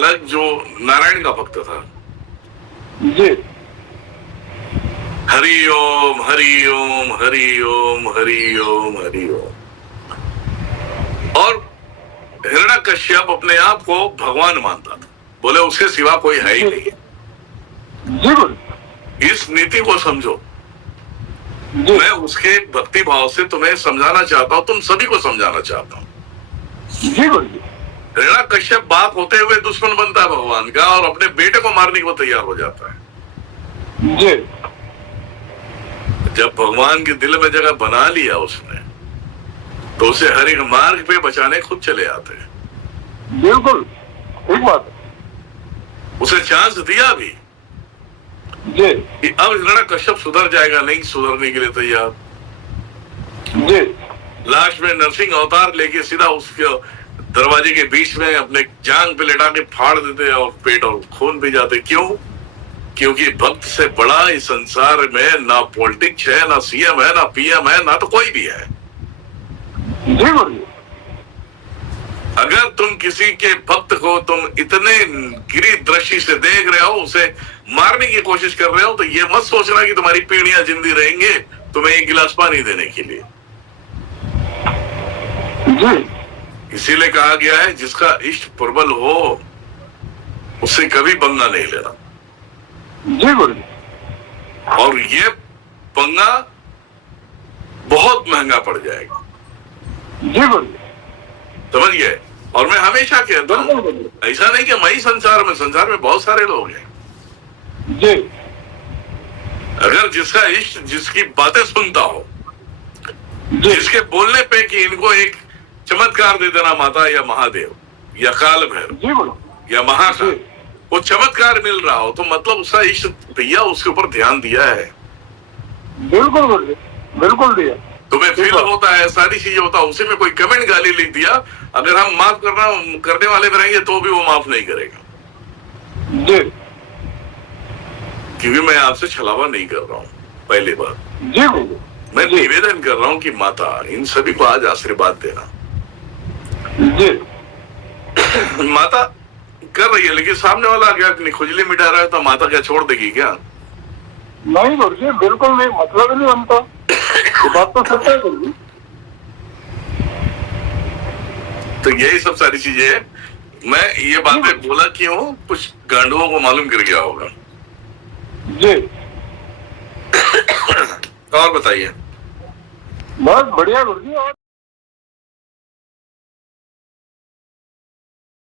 बालक जो नारायण का भक्त था। जी हरि ओम हरि ओम हरि ओम हरि ओम हरि ओम। और हिरण्यकश्यप अपने आप को भगवान मानता था, बोले उसके सिवा कोई है ही नहीं। जी गुरु इस नीति को समझो। जी मैं उसके भक्ति भाव से तुम्हें समझाना चाहता हूं, तुम सभी को समझाना चाहता हूं। जी गुरु जी हिरण्यकश्यप बाप होते हुए दुश्मन बनता है भगवान का और अपने बेटे को मारने को तैयार हो जाता है। जी जब भगवान के दिल में जगह बना लिया उसने, तो उसे हर एक मार्ग पे बचाने खुद चले आते हैं। बिल्कुल ठीक बात है। उसे चांस दिया भी जी कि अब हिरण्यकश्यप सुधर जाएगा, नहीं सुधरने के लिए तैयार। जी लास्ट में नरसिंह अवतार लेके सीधा उसके दरवाजे के बीच में अपने जांग पे लेटा के फाड़ देते और पेट और खून पी जाते। क्यों? क्योंकि भक्त से बड़ा इस संसार में ना पॉलिटिक्स है, ना सीएम है, ना पीएम है, ना तो कोई भी है। जी गुरु जी अगर तुम किसी के भक्त को तुम इतने गिरी दृष्टि से देख रहे हो, उसे मारने की कोशिश कर रहे हो, तो ये मत सोचना कि तुम्हारी पीढ़ियां जिंदी रहेंगे तुम्हें एक गिलास पानी देने के लिए। जी इसीलिए कहा गया है जिसका इष्ट प्रबल हो उससे कभी पंगा नहीं लेना। जी गुरु जी और ये पंगा बहुत महंगा पड़ जाएगा, जी गुरु जी समझ गए। और मैं हमेशा कहता हूं, बिल्कुल गुरु ऐसा नहीं कि मैं ही संसार में बहुत सारे लोग हैं। जी अगर जिसका इष्ट जिसकी बातें सुनता हो, जी जिसके बोलने पे कि इनको एक चमत्कार दे देना माता या महादेव या काल भैरव जी गुरु या महाकाल, जी वो चमत्कार मिल रहा हो, तो मतलब उसका इष्ट भैया उसके ऊपर ध्यान दिया है। बिल्कुल गुरु जी बिल्कुल दिया। तुम्हें फील होता है, सारी चीजें होता है, उसी में कोई कमेंट गाली लिख दिया, अगर हम माफ करने वाले में रहेंगे तो भी वो माफ नहीं करेगा। जी क्योंकि मैं आपसे छलावा नहीं कर रहा हूँ, पहली बात। जी गुरु जी मैं निवेदन कर रहा हूँ कि माता इन सभी को आज आशीर्वाद देना। जी माता कर रही है, लेकिन सामने वाला क्या अपनी खुजली मिटा रहा है, तो माता क्या छोड़ देगी क्या? नहीं गुरु जी बिल्कुल नहीं, मतलब ही नहीं बनता। ये बात तो सच है गुरु जी। तो यही सब सारी चीजें है। मैं ये बातें बोला क्यों, कुछ गांडुओं को मालूम गिर गया होगा। जी और बताइए। बहुत बढ़िया गुरु जी। और